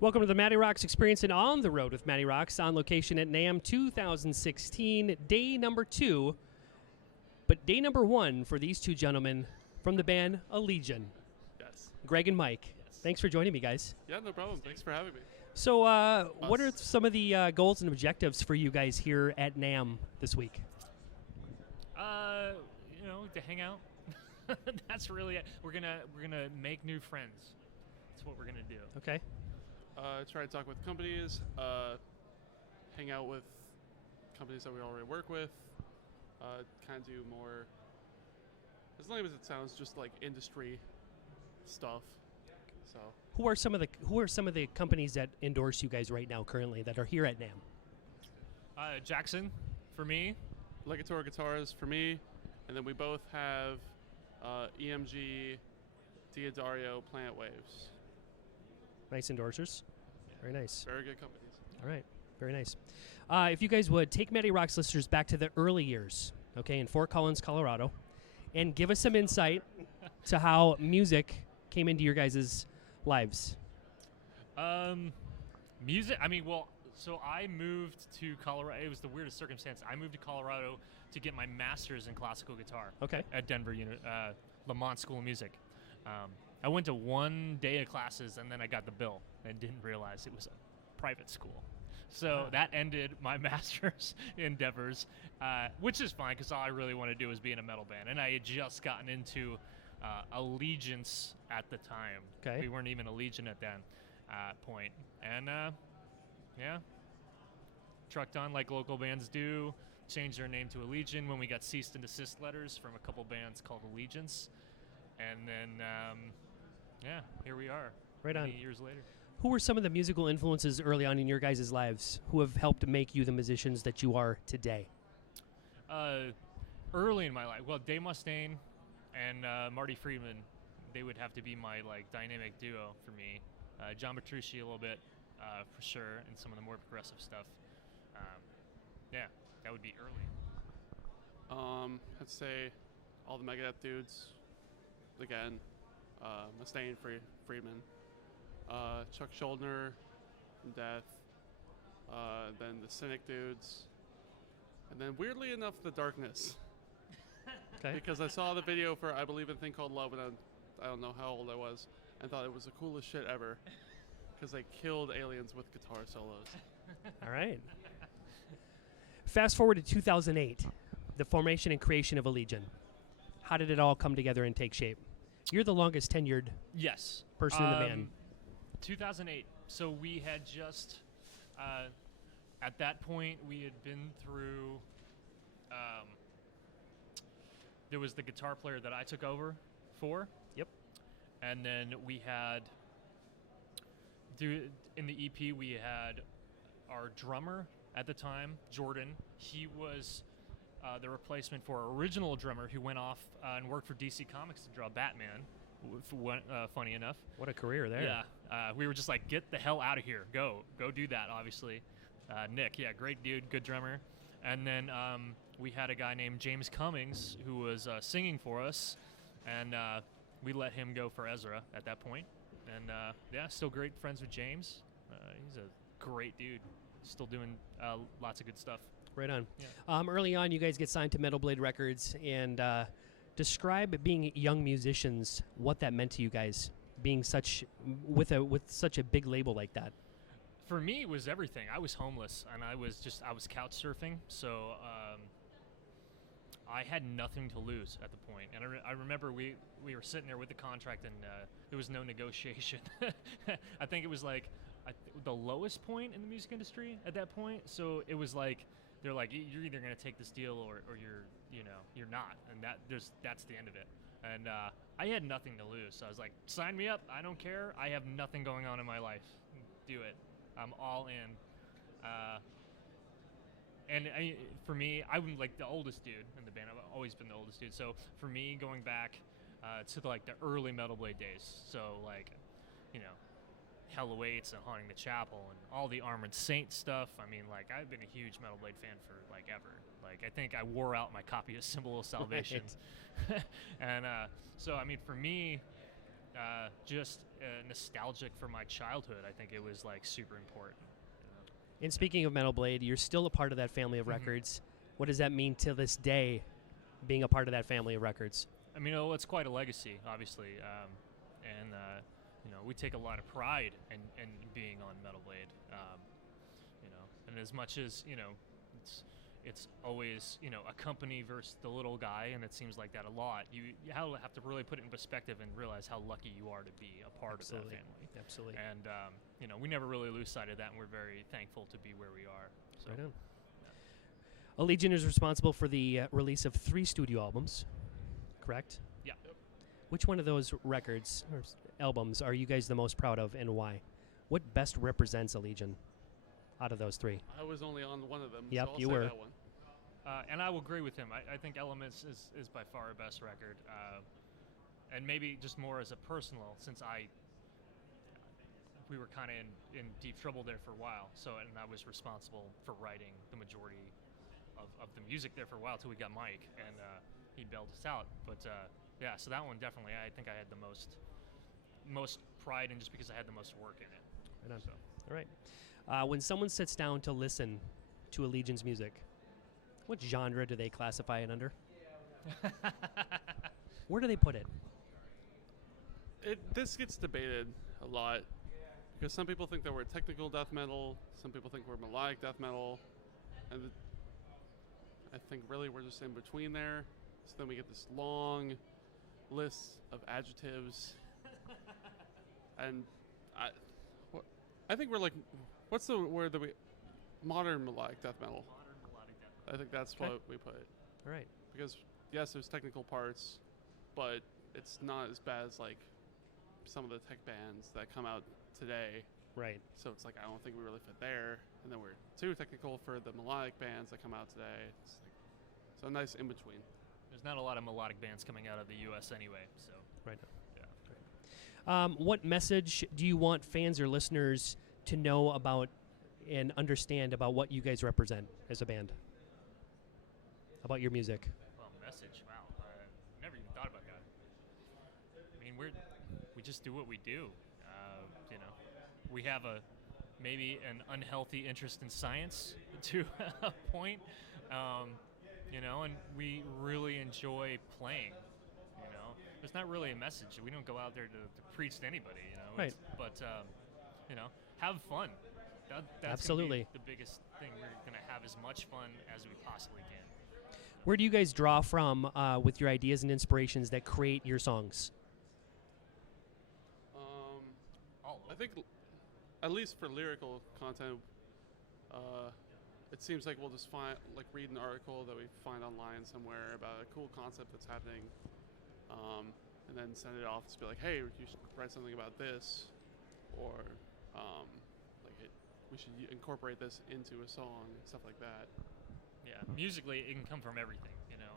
Welcome to the MattyRocks experience and On the Road with MattyRocks, on location at NAMM 2016, day number 2. But day number 1 for these two gentlemen from the band Allegaeon. Yes. Greg and Mike. Yes. Thanks for joining me, guys. Yeah, no problem. Thanks for having me. So what are some of the goals and objectives for you guys here at NAMM this week? To hang out. That's really it. We're gonna make new friends. That's what we're gonna do. Okay. Try to talk with companies, hang out with companies that we already work with, kind of do more, as lame as it sounds, just like industry stuff. So Who are some of the companies that endorse you guys right now currently that are here at NAMM? Jackson, for me. Allegaeon guitars for me, and then we both have EMG, Diodario, Plant Waves. Nice endorsers. Very nice. Very good companies. All right. Very nice. If you guys would, take MattyRocks listeners back to the early years, okay, in Fort Collins, Colorado, and give us some insight to how music came into your guys' lives. Music, so I moved to Colorado. It was the weirdest circumstance. I moved to Colorado to get my master's in classical guitar. Okay. At Denver Lamont School of Music. I went to one day of classes and then I got the bill and didn't realize it was a private school. So that ended my master's endeavors, which is fine because all I really want to do is be in a metal band. And I had just gotten into Allegiance at the time. Okay. We weren't even Allegiant at that point. And trucked on like local bands do, changed their name to Allegiant when we got cease and desist letters from a couple bands called Allegiance. And then, here we are. Right on. Many years later. Who were some of the musical influences early on in your guys' lives who have helped make you the musicians that you are today? Early in my life, well, Dave Mustaine and Marty Friedman, they would have to be my dynamic duo for me. John Petrucci a little bit, for sure, and some of the more progressive stuff. That would be early. I'd say all the Megadeth dudes. Again, Mustaine, Friedman, Chuck Schuldiner, Death, then the Cynic dudes, and then weirdly enough, the Darkness. Okay. Because I saw the video for I Believe in a Thing Called Love when I don't know how old I was, and thought it was the coolest shit ever, because they killed aliens with guitar solos. All right. Fast forward to 2008, the formation and creation of Allegiant. How did it all come together and take shape? You're the longest tenured person in the band. 2008. So we had just, at that point, we had been through, there was the guitar player that I took over for. Yep. And then we had, in the EP, we had our drummer at the time, Jordan. He was the replacement for our original drummer who went off and worked for DC Comics to draw Batman, funny enough. What a career there. Yeah. We were just like, get the hell out of here. Go do that, obviously. Nick, great dude, good drummer. And then we had a guy named James Cummings who was singing for us, and we let him go for Ezra at that point. And still great friends with James. He's a great dude. Still doing lots of good stuff. Right on. Yeah. Early on, you guys get signed to Metal Blade Records, and describe being young musicians, what that meant to you guys, being with such a big label like that. For me, it was everything. I was homeless, and I was couch surfing, so I had nothing to lose at the point. And I remember we were sitting there with the contract, and there was no negotiation. I think it was the lowest point in the music industry at that point. So it was like, they're like, you're either going to take this deal or you're not. And that's the end of it. And I had nothing to lose. So I was like, sign me up. I don't care. I have nothing going on in my life. Do it. I'm all in. For me, I'm like the oldest dude in the band. I've always been the oldest dude. So for me, going back to the early Metal Blade days. So Hell Awaits and Haunting the Chapel and all the Armored Saint stuff. I mean, I've been a huge Metal Blade fan for ever. I think I wore out my copy of Symbol of Salvation. And so, I mean, for me, just nostalgic for my childhood. I think it was like super important. You know? And speaking of Metal Blade, you're still a part of that family of Mhm. records. What does that mean to this day, being a part of that family of records? I mean, it's quite a legacy, obviously, and you know, we take a lot of pride in being on Metal Blade. You know, and as much as you know, it's always you know a company versus the little guy, and it seems like that a lot. You have to really put it in perspective and realize how lucky you are to be a part Absolutely. of that family. Absolutely. And you know, we never really lose sight of that, and we're very thankful to be where we are. So. Right on. Allegion is responsible for the release of 3 studio albums, correct? Yeah. Which one of those records or albums are you guys the most proud of, and why? What best represents Allegion out of those 3? I was only on one of them. Yep, so I'll you say were. That one. And I will agree with him. I think Elements is by far our best record. And maybe just more as a personal, since we were kind of in deep trouble there for a while. So, and I was responsible for writing the majority of the music there for a while till we got Mike, and he bailed us out. But yeah, so that one definitely, I think I had the most pride in, just because I had the most work in it. Right on. So. All right. When someone sits down to listen to Allegion's music, what genre do they classify it under? Where do they put it? This gets debated a lot because some people think that we're technical death metal, some people think we're melodic death metal, and I think really we're just in between there. So then we get this long list of adjectives, and I think we're like, what's the word that modern melodic death metal? Modern melodic death metal. I think that's Okay. what we put, All right. because yes, there's technical parts, but it's not as bad as like some of the tech bands that come out today. Right. So it's like, I don't think we really fit there. And then we're too technical for the melodic bands that come out today. It's like, so a nice in between. There's not a lot of melodic bands coming out of the U.S. anyway, so. Right. Yeah. What message do you want fans or listeners to know about and understand about what you guys represent as a band? About your music? Well, message. Wow, I never even thought about that. I mean, we just do what we do. You know, we have maybe an unhealthy interest in science to a point. You know, and we really enjoy playing. You know, there's not really a message. We don't go out there to preach to anybody. You know, Right. But you know, have fun. That's Absolutely. gonna be the biggest thing. We're gonna have as much fun as we possibly can. Where do you guys draw from with your ideas and inspirations that create your songs? All I think, at least for lyrical content, it seems like we'll just read an article that we find online somewhere about a cool concept that's happening, and then send it off to be like, hey, you should write something about this, or we should incorporate this into a song and stuff like that. Yeah, musically, it can come from everything. You know,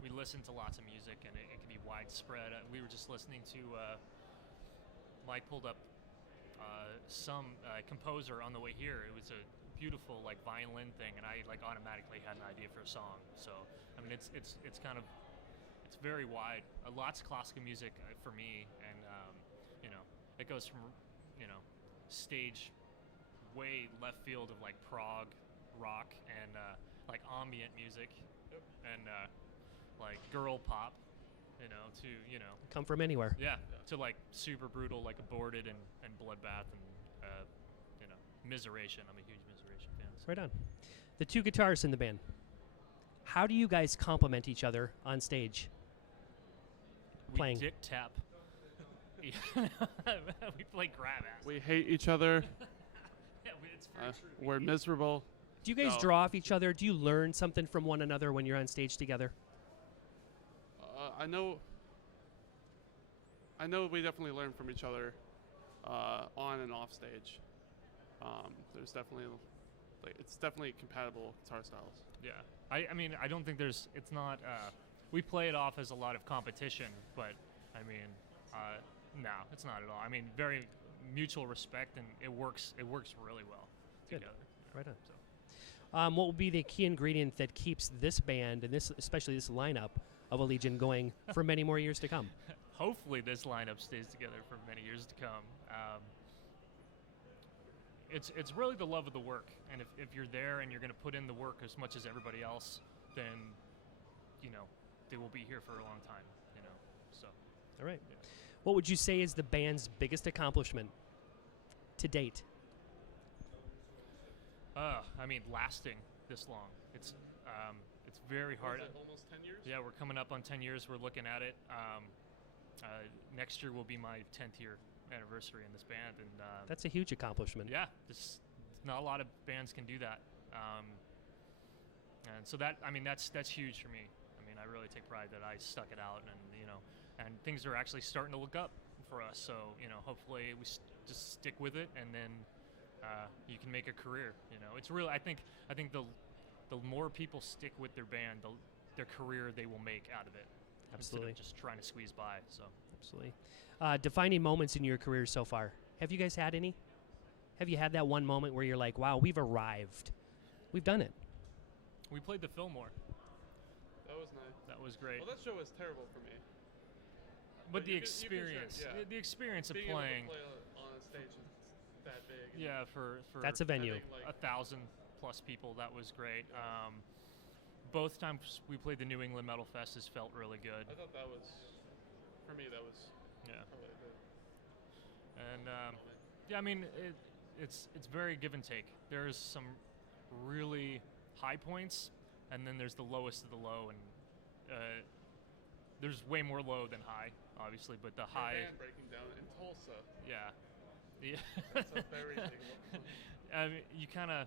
we listen to lots of music, and it can be widespread. We were just listening to Mike pulled up some composer on the way here. It was a beautiful violin thing, and I automatically had an idea for a song. So I mean, it's kind of, it's very wide. Lots of classical music for me, and you know, it goes from stage way left field of prog rock and ambient music and girl pop, to Come from anywhere. yeah, to super brutal, Aborted and Bloodbath and Miseration. I'm a huge Miseration fan. So. Right on. The 2 guitarists in the band. How do you guys complement each other on stage? Playing. We dick tap. We play grab ass. We hate each other. Yeah, it's very true. We're miserable. Do you guys No. draw off each other? Do you learn something from one another when you're on stage together? I know we definitely learn from each other on and off stage. There's definitely it's definitely compatible guitar styles. Yeah, I mean, I don't think it's not. We play it off as a lot of competition, but I mean, no, it's not at all. I mean, very mutual respect, and it works really well Good. together. Right on. So, what will be the key ingredient that keeps this band and especially this lineup of Allegion going for many more years to come? hopefully this lineup stays together for many years to come. It's really the love of the work, and if you're there and you're going to put in the work as much as everybody else, then they will be here for a long time. So. All right. Yeah. What would you say is the band's biggest accomplishment to date? I mean, lasting this long. It's very hard. Was it almost 10 years? Yeah, we're coming up on 10 years. We're looking at it. Next year will be my 10th year anniversary in this band, and That's a huge accomplishment. yeah, not a lot of bands can do that. And so that's huge for me. I mean, I really take pride that I stuck it out, and things are actually starting to look up for us. So hopefully we just stick with it, and then you can make a career. It's really I think the more people stick with their band, their career they will make out of it. Absolutely. Instead of just trying to squeeze by. So. Absolutely. Defining moments in your career so far. Have you guys had any? Have you had that one moment where you're like, wow, we've arrived. We've done it. We played the Fillmore. That was nice. That was great. Well, that show was terrible for me. But the you can experience, share, yeah. the experience of Being playing, able to play on a stage that big. and yeah, for That's a venue. having, like, 1,000+ people, that was great. Both times we played the New England Metal Fest has felt really good. I thought that was, for me, that was Yeah, probably the and moment. yeah, I mean it's very give and take. There's some really high points, and then there's the lowest of the low, and there's way more low than high, obviously, but the high, Band breaking down in Tulsa. yeah. That's a very big one. I mean,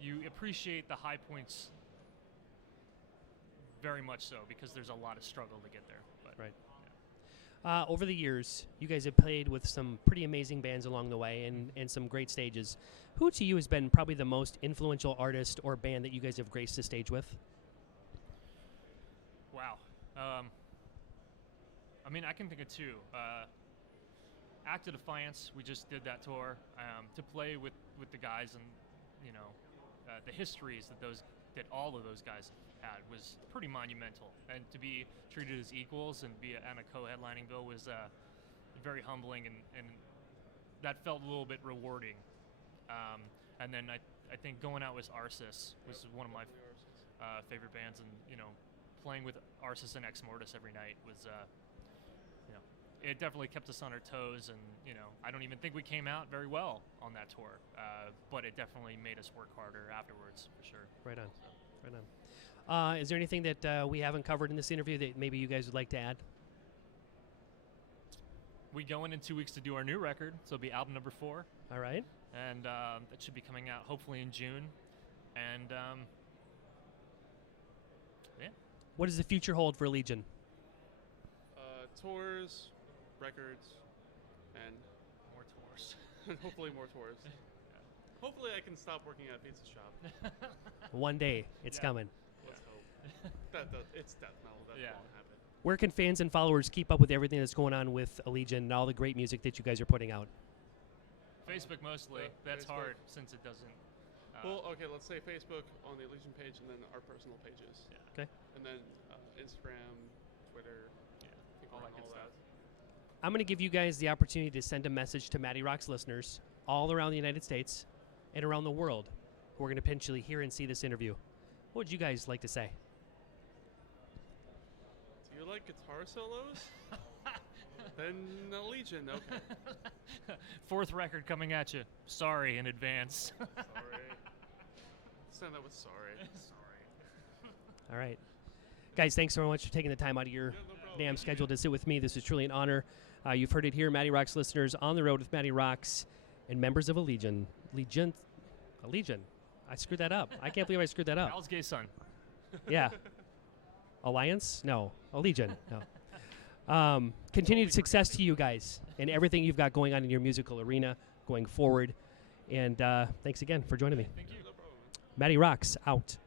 you appreciate the high points very much so, because there's a lot of struggle to get there. But Right. Over the years, you guys have played with some pretty amazing bands along the way and some great stages. Who to you has been probably the most influential artist or band that you guys have graced the stage with? Wow. I mean, I can think of two. Act of Defiance, we just did that tour. To play with the guys and, the histories that all of those guys had was pretty monumental. And to be treated as equals and be on a co-headlining bill was very humbling, and that felt a little bit rewarding. And then I think going out with Arsis was one of my favorite bands, and playing with Arsis and Ex Mortis every night was it definitely kept us on our toes, and I don't even think we came out very well on that tour, but it definitely made us work harder afterwards, for sure. Right on. Right on. Is there anything that we haven't covered in this interview that maybe you guys would like to add? We go in 2 weeks to do our new record, so it'll be album number 4. All right. And that should be coming out hopefully in June. And yeah. What does the future hold for Legion? Tours, records, and More tours. hopefully more tours. Hopefully I can stop working at a pizza shop. One day, it's Yeah. coming. Let's hope. It's death metal. That Yeah. won't happen. Where can fans and followers keep up with everything that's going on with Allegion and all the great music that you guys are putting out? Facebook mostly. Yeah, That's Facebook. hard since it doesn't. Well, okay, let's say Facebook on the Legion page, and then our personal pages. Yeah. Okay. And then Instagram, Twitter, Yeah. all that good stuff. I'm going to give you guys the opportunity to send a message to MattyRocks listeners all around the United States and around the world who are going to potentially hear and see this interview. What would you guys like to say? Do you like guitar solos? Then Legion, okay. 4th record coming at you. Sorry in advance. Sorry. Send that with sorry. All right. Guys, thanks so much for taking the time out of your Yeah, no problem. damn schedule to sit with me. This was truly an honor. You've heard it here, MattyRocks listeners, on the road with MattyRocks and members of Allegion. Allegion. I screwed that up. I can't believe I screwed that up. Al's gay son. Yeah. Alliance? No. Allegion. No. Continued success to you guys and everything you've got going on in your musical arena going forward. And thanks again for joining me. Thank you. No problem. MattyRocks out.